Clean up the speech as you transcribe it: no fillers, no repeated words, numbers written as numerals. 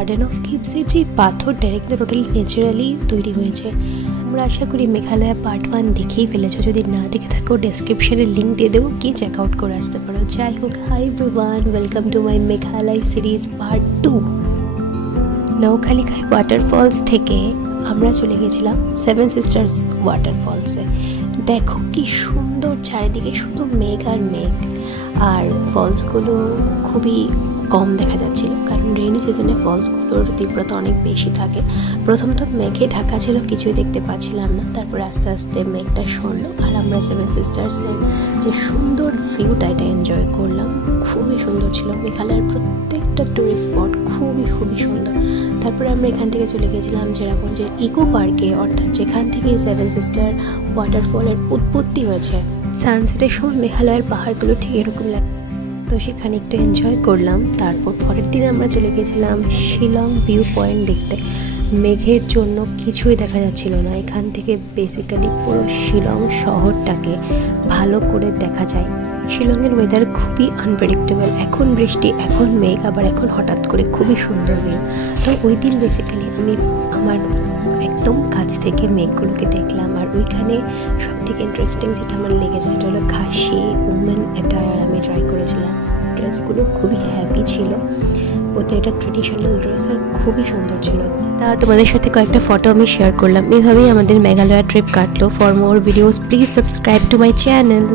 Garden of কিপসের যে পাথরটা এগুলো টোটালি ন্যাচারালি তৈরি হয়েছে। আমরা আশা করি মেঘালয়া পার্ট 1 দেখেই ফেলেছো, যদি না দেখে থাকো ডেসক্রিপশনে লিঙ্ক দিয়ে দেবো, গিয়ে চেক আউট করে আসতে পারো। যাই হোক, hi everyone, welcome to my Meghalaya series part 2। Nohkalikai waterfalls থেকে আমরা চলে গেছিলাম সেভেন সিস্টার্স ওয়াটারফলসে। দেখো কি সুন্দর, চারিদিকে শুধু মেঘ আর মেঘ, আর ফলসগুলো খুবই কম দেখা যাচ্ছিল, কারণ রেইনি সিজনে ফলসগুলোর তীব্রতা অনেক বেশি থাকে। প্রথম তো মেঘে ঢাকা ছিল, কিছুই দেখতে পাচ্ছিলাম না, তারপর আস্তে আস্তে মেঘটা সরলো আর আমরা সেভেন সিস্টার্সের যে সুন্দর ভিউটা এটা এনজয় করলাম। খুবই সুন্দর ছিল, মেঘালয়ের প্রত্যেকটা টুরিস্ট স্পট খুবই সুন্দর। তারপরে আমরা এখান থেকে চলে গেছিলাম চেরাপুঞ্জের ইকো পার্কে, অর্থাৎ যেখান থেকে সেভেন সিস্টার ওয়াটারফলের উৎপত্তি হয়েছে। সানসেটের সময় মেঘালয়ের পাহাড়গুলো ঠিক এরকম লাগে, তো সেখানে একটু এনজয় করলাম। তারপর পরের দিনে আমরা চলে গেছিলাম শিলং ভিউ পয়েন্ট দেখতে। মেঘের জন্য কিছুই দেখা যাচ্ছিল না, এখান থেকে বেসিক্যালি পুরো শিলং শহরটাকে ভালো করে দেখা যায়। শিলংয়ের ওয়েদার খুবই আনপ্রেডিক্টেবল, এখন বৃষ্টি, এখন মেঘ, আবার এখন হঠাৎ করে খুবই সুন্দর ভিউ। তো ওই দিন বেসিক্যালি আমি আমার একদম কাছ থেকে মেঘগুলোকে দেখলাম। আর ওইখানে সবথেকে ইন্টারেস্টিং যেটা আমার লেগেছে এটা হলো খাসি উমেন অ্যাটায়ার আমি ট্রাই করেছিলাম। ড্রেসগুলো খুবই হ্যাভি ছিল, ওদের এটা ট্রেডিশনাল ড্রেস আর খুবই সুন্দর ছিল। তা তোমাদের সাথে কয়েকটা ফটো আমি শেয়ার করলাম। এভাবেই আমাদের মেঘালয় ট্রিপ কাটলো। For more videos please subscribe to my channel.